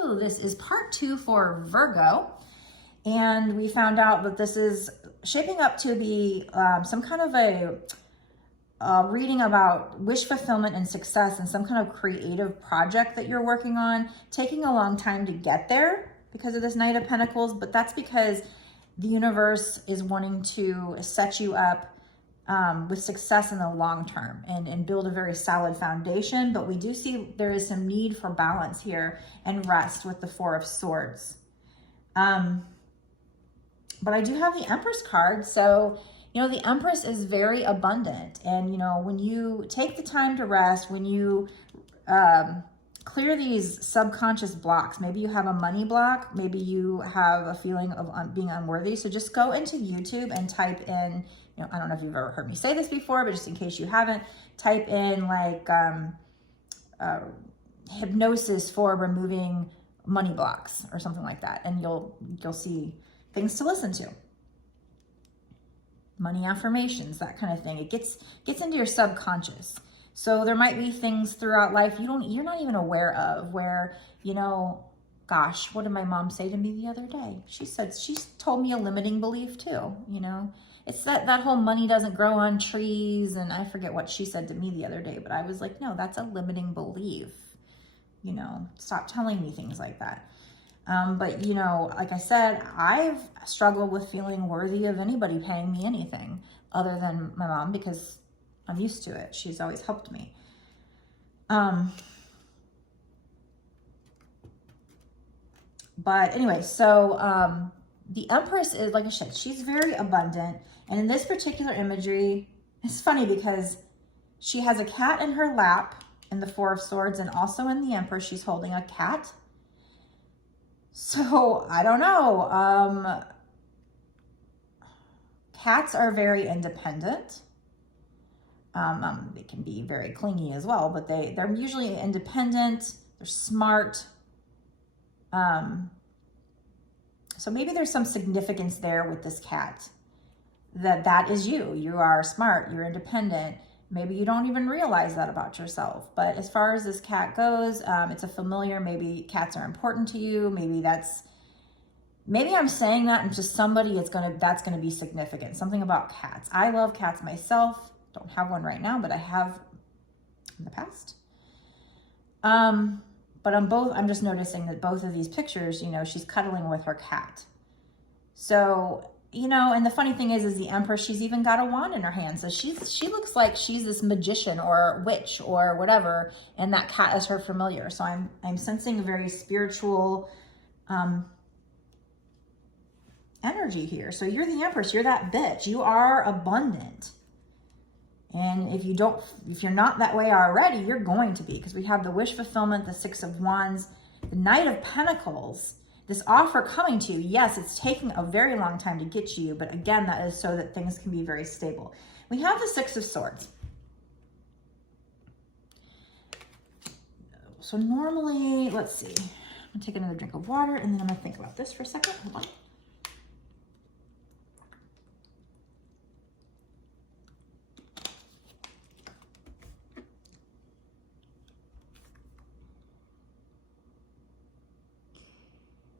So this is part 2 for Virgo, and we found out that this is shaping up to be some kind of a reading about wish fulfillment and success and some kind of creative project that you're working on, taking a long time to get there because of this Knight of Pentacles, but that's because the universe is wanting to set you up with success in the long term and build a very solid foundation. But we do see there is some need for balance here and rest with the Four of Swords. But I do have the Empress card. So, you know, the Empress is very abundant. And, you know, when you take the time to rest, when you clear these subconscious blocks, maybe you have a money block, maybe you have a feeling of being unworthy. So just go into YouTube and type in, you know, I don't know if you've ever heard me say this before, but just in case you haven't, type in like hypnosis for removing money blocks or something like that. And you'll see things to listen to. Money affirmations, that kind of thing. It gets into your subconscious. So there might be things throughout life you're not even aware of where, you know, gosh, what did my mom say to me the other day? She told me a limiting belief too, you know. It's that whole money doesn't grow on trees, and I forget what she said to me the other day, but I was like, no, that's a limiting belief. You know, stop telling me things like that. But, you know, like I said, I've struggled with feeling worthy of anybody paying me anything other than my mom because I'm used to it. She's always helped me. But anyway, so the Empress is, like I said, she's very abundant. And in this particular imagery, it's funny because she has a cat in her lap in the Four of Swords, and also in the Empress, she's holding a cat. So I don't know. Cats are very independent. They can be very clingy as well, but they're usually independent. They're smart. So maybe there's some significance there with this cat, that is you. You are smart, you're independent. Maybe you don't even realize that about yourself. But as far as this cat goes, it's a familiar. Maybe cats are important to you. Maybe I'm saying that and to somebody that's gonna be significant. Something about cats. I love cats myself. Don't have one right now, but I have in the past. But I'm just noticing that both of these pictures, you know, she's cuddling with her cat. So, you know, and the funny thing is the Empress, she's even got a wand in her hand. So she looks like she's this magician or witch or whatever, and that cat is her familiar. So I'm sensing a very spiritual energy here. So you're the Empress, you're that bitch. You are abundant. And if you're not that way already, you're going to be, because we have the wish fulfillment, the Six of Wands, the Knight of Pentacles, this offer coming to you. Yes, it's taking a very long time to get to you, but again, that is so that things can be very stable. We have the Six of Swords. So normally, let's see, I'm gonna take another drink of water and then I'm gonna think about this for a second. Hold on.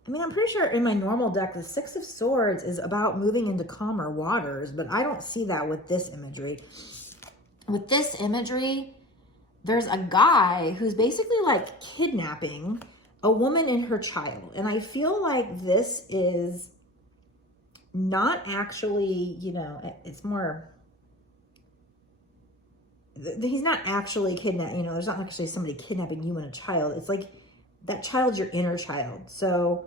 I mean, I'm pretty sure in my normal deck, the Six of Swords is about moving into calmer waters, but I don't see that with this imagery. With this imagery, there's a guy who's basically like kidnapping a woman and her child. And I feel like this is not actually, you know, it's more, he's not actually kidnapping, you know, there's not actually somebody kidnapping you and a child. It's like that child's your inner child. So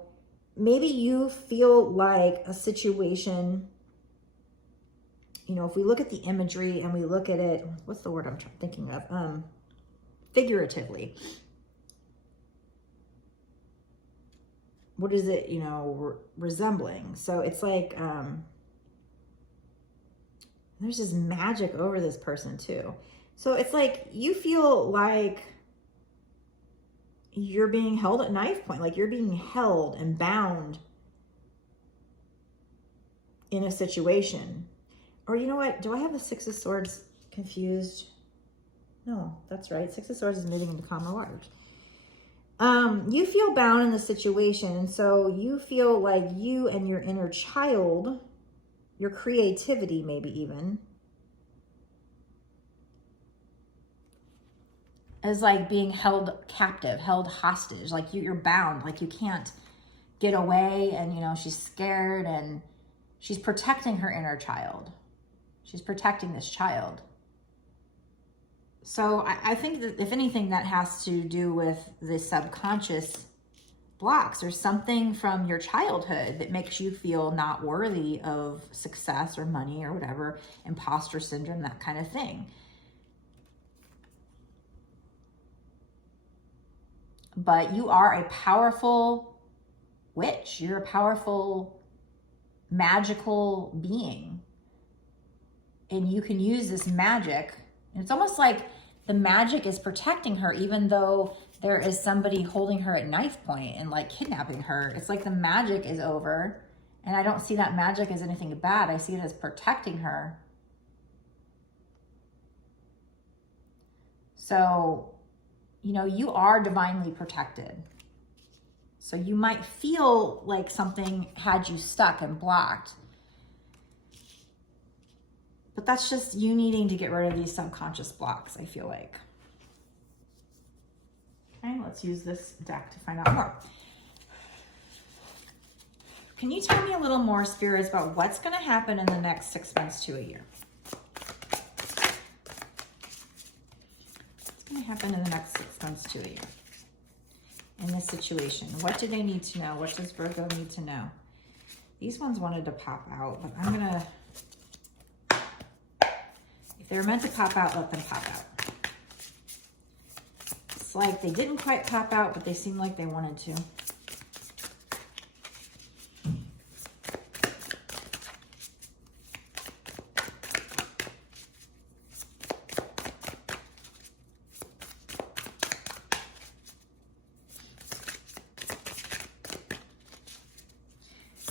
maybe you feel like a situation, you know, if we look at the imagery and we look at it, what's the word I'm thinking of? Figuratively. What is it, you know, resembling? So it's like, there's this magic over this person too. So it's like, you feel like you're being held at knife point, like you're being held and bound in a situation. Or you know what? Do I have the Six of Swords confused? No, that's right. Six of Swords is moving into calmer waters. You feel bound in the situation. And so you feel like you and your inner child, your creativity maybe even, is like being held captive, held hostage. Like you're bound, like you can't get away. And, you know, she's scared and she's protecting her inner child. She's protecting this child. So I think that if anything, that has to do with the subconscious blocks or something from your childhood that makes you feel not worthy of success or money or whatever, imposter syndrome, that kind of thing. But you are a powerful witch. You're a powerful, magical being. And you can use this magic. And it's almost like the magic is protecting her, even though there is somebody holding her at knife point and like kidnapping her. It's like the magic is over. And I don't see that magic as anything bad. I see it as protecting her. So, you know, you are divinely protected. So you might feel like something had you stuck and blocked. But that's just you needing to get rid of these subconscious blocks, I feel like. Okay, let's use this deck to find out more. Can you tell me a little more, spirits, about what's going to happen in the next 6 months to a year? What's going to happen in the next 6 months to a year in this situation? What do they need to know? What does Virgo need to know? These ones wanted to pop out, but I'm going to... If they're meant to pop out, let them pop out. It's like they didn't quite pop out, but they seem like they wanted to.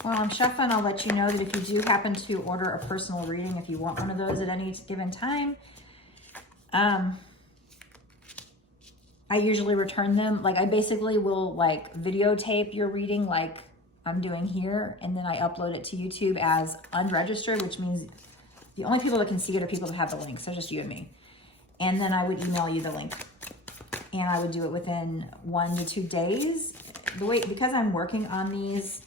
While I'm shuffling, I'll let you know that if you do happen to order a personal reading, if you want one of those at any given time, I usually return them. Like I basically will like videotape your reading like I'm doing here, and then I upload it to YouTube as unregistered, which means the only people that can see it are people that have the link. So just you and me. And then I would email you the link, and I would do it within 1 to 2 days. Because I'm working on these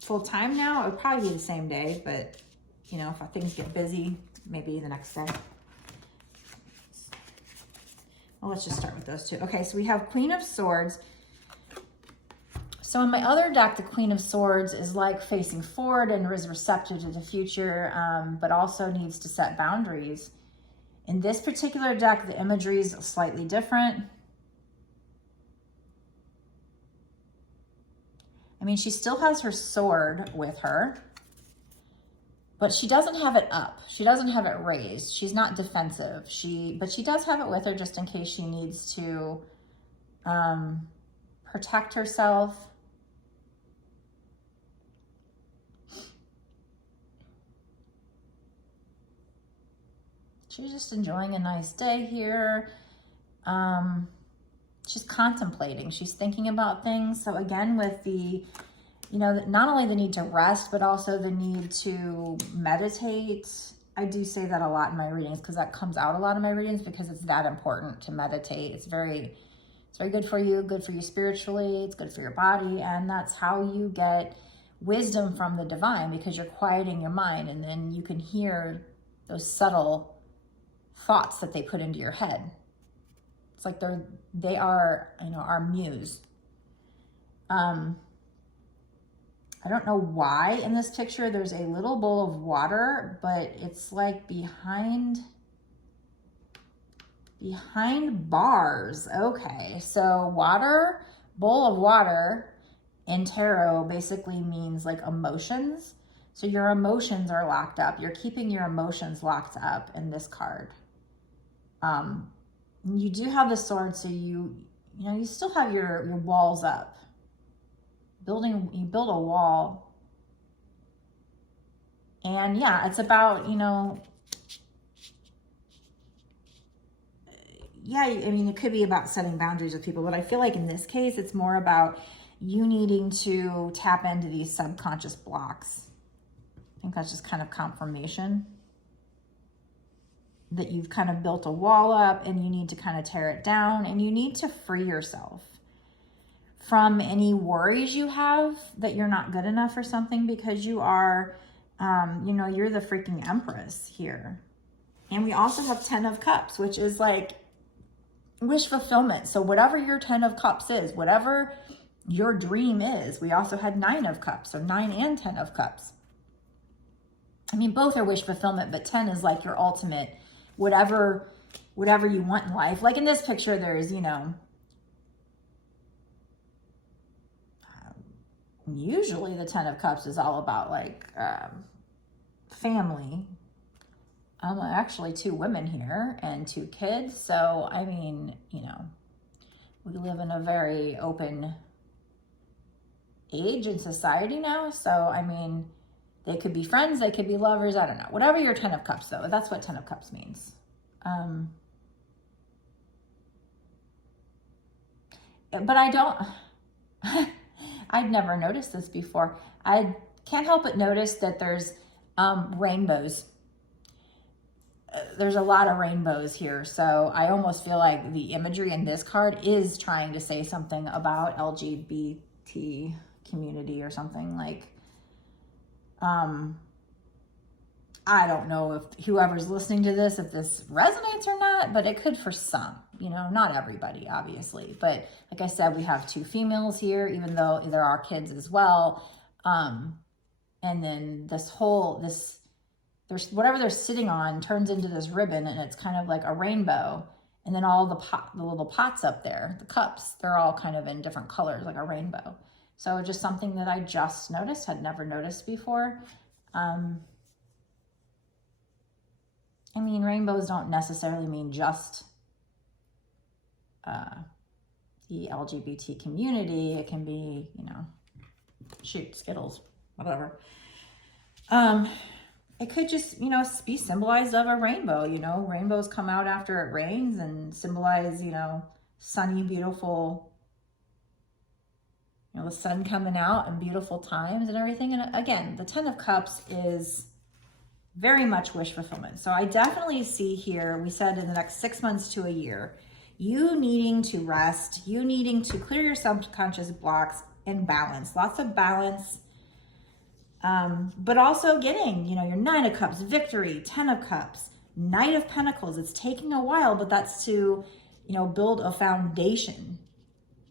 full time now, it would probably be the same day, but you know, if things get busy, maybe the next day. Well, let's just start with those two. Okay, so we have Queen of Swords. So in my other deck, the Queen of Swords is like facing forward and is receptive to the future, but also needs to set boundaries. In this particular deck, the imagery is slightly different. I mean, she still has her sword with her, but she doesn't have it up. She doesn't have it raised. She's not defensive. But she does have it with her just in case she needs to protect herself. She's just enjoying a nice day here. She's contemplating. She's thinking about things. So again, with the, you know, not only the need to rest, but also the need to meditate. I do say that a lot in my readings because that comes out a lot in my readings because it's that important to meditate. It's very good for you spiritually. It's good for your body. And that's how you get wisdom from the divine, because you're quieting your mind, and then you can hear those subtle thoughts that they put into your head. It's like they are, you know, our muse. I don't know why in this picture there's a little bowl of water, but it's like behind bars. Okay, so water, bowl of water in tarot basically means like emotions. So your emotions are locked up. You're keeping your emotions locked up in this card. You do have the sword, so you still have your walls up. You build a wall. And yeah, it's about, you yeah, I mean, it could be about setting boundaries with people, but I feel like in this case, it's more about you needing to tap into these subconscious blocks. I think that's just kind of confirmation that you've kind of built a wall up and you need to kind of tear it down, and you need to free yourself from any worries you have that you're not good enough or something, because you are, you know, you're the freaking Empress here. And we also have 10 of Cups, which is like wish fulfillment. So whatever your 10 of Cups is, whatever your dream is, we also had 9 of Cups, so 9 and 10 of Cups. I mean, both are wish fulfillment, but 10 is like your ultimate, whatever you want in life. Like in this picture, there's, you know, usually the 10 of Cups is all about like family. Actually 2 women here and 2 kids. So, I mean, you know, we live in a very open age in society now. So, I mean, they could be friends, they could be lovers, I don't know. Whatever your 10 of Cups, though, that's what 10 of Cups means. But I don't, I'd never noticed this before. I can't help but notice that there's rainbows. There's a lot of rainbows here. So I almost feel like the imagery in this card is trying to say something about LGBT community or something. Like, I don't know if whoever's listening to this, if this resonates or not, but it could for some, you know, not everybody, obviously. But like I said, we have 2 females here, even though there are kids as well. And then there's whatever they're sitting on turns into this ribbon, and it's kind of like a rainbow. And then all the little pots up there, the cups, they're all kind of in different colors, like a rainbow. So just something that I just noticed, had never noticed before. I mean, rainbows don't necessarily mean just the LGBT community. It can be, you know, shoot, Skittles, whatever. It could just, you know, be symbolized of a rainbow. You know, rainbows come out after it rains and symbolize, you know, sunny, beautiful, you know, the sun coming out and beautiful times and everything. And again, the 10 of Cups is very much wish fulfillment. So I definitely see here, we said in the next 6 months to a year, you needing to rest, you needing to clear your subconscious blocks and balance, lots of balance. But also getting, you know, your 9 of Cups, victory, 10 of Cups, Knight of Pentacles. It's taking a while, but that's to, you know, build a foundation.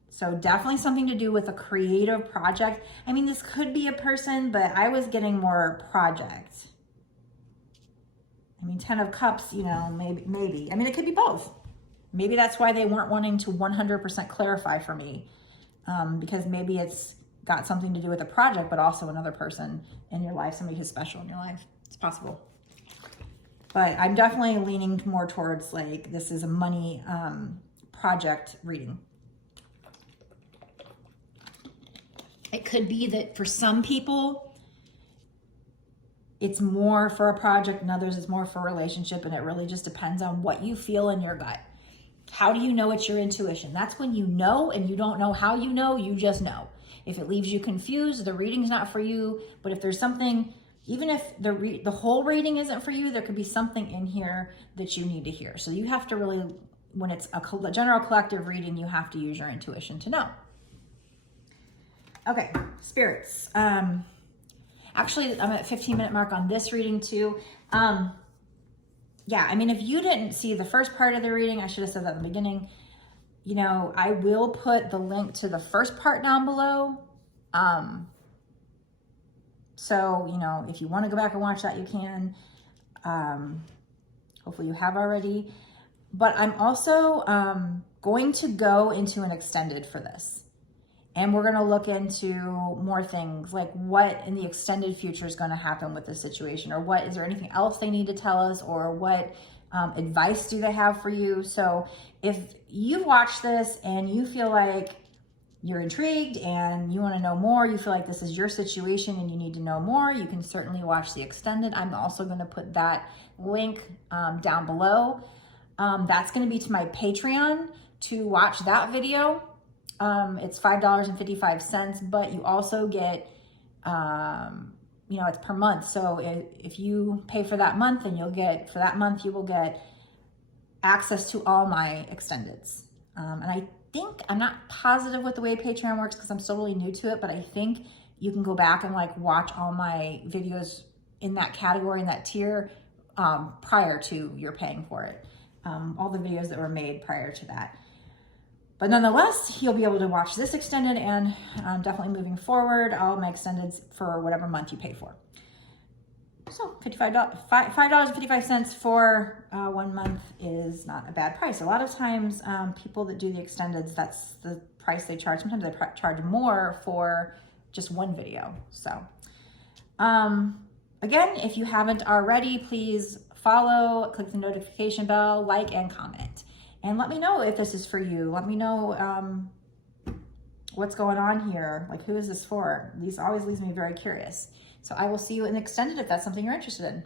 So definitely something to do with a creative project. I mean, this could be a person, but I was getting more project. I mean, 10 of Cups, you know, maybe. I mean, it could be both. Maybe that's why they weren't wanting to 100% clarify for me. Because maybe it's got something to do with a project, but also another person in your life, somebody who's special in your life. It's possible. But I'm definitely leaning more towards like, this is a money project reading. It could be that for some people, it's more for a project, and others it's more for a relationship, and it really just depends on what you feel in your gut. How do you know it's your intuition? That's when you know, and you don't know how you know, you just know. If it leaves you confused, the reading's not for you. But if there's something, even if the whole reading isn't for you, there could be something in here that you need to hear. So you have to really, when it's a general collective reading, you have to use your intuition to know. Okay, spirits. Actually, I'm at 15-minute mark on this reading too. Yeah, I mean, if you didn't see the first part of the reading, I should have said that in the beginning. You know, I will put the link to the first part down below. So, you know, if you want to go back and watch that, you can. Hopefully you have already. But I'm also going to go into an extended for this. And we're going to look into more things like what in the extended future is going to happen with this situation, or what, is there anything else they need to tell us, or what advice do they have for you? So if you've watched this and you feel like you're intrigued and you want to know more, you feel like this is your situation and you need to know more, you can certainly watch the extended. I'm also going to put that link down below. that's going to be to my Patreon to watch that video. It's $5.55, but you also get, you know, it's per month. So if you pay for that month, then you'll get, for that month, you will get access to all my extendeds. And I think, I'm not positive with the way Patreon works because I'm still really new to it, but I think you can go back and like watch all my videos in that category, in that tier, prior to your paying for it. All the videos that were made prior to that. But nonetheless, you'll be able to watch this extended, and definitely moving forward, all my extendeds for whatever month you pay for. So $5.55 for 1 month is not a bad price. A lot of times, people that do the extendeds, that's the price they charge. Sometimes they charge more for just one video. So again, if you haven't already, please follow, click the notification bell, like, and comment. And let me know if this is for you. Let me know what's going on here. Like, who is this for? These always leaves me very curious. So I will see you in the extended if that's something you're interested in.